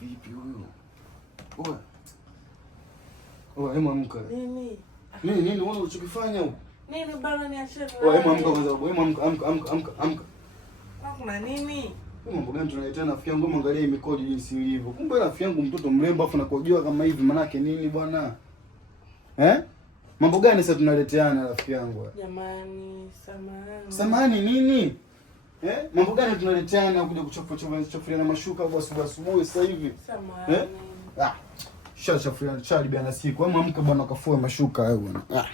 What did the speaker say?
Vipi huyo? Hebu amka. Nini? Nini wewe unachokifanya huko? Nini bana niachie. Hebu amka kwanza. Amka. Kuna nini? Mambo gani tunaletea rafiki yangu? Angalia imekodi jinsi ilivyo. Kumbe rafiki yangu mtoto mrembo afu nakojua kama hivi manake nini bwana? Mambo gani sasa tunaleteana rafiki yangu? Jamani, samahani. Samahani nini? Mambo gani tunaleteana kuja kuchafuria na mashuka kwa asubuhi sasa hivi? Samahani. Chafuria chali bana siku. Ama amka bwana kafue mashuka wewe bwana.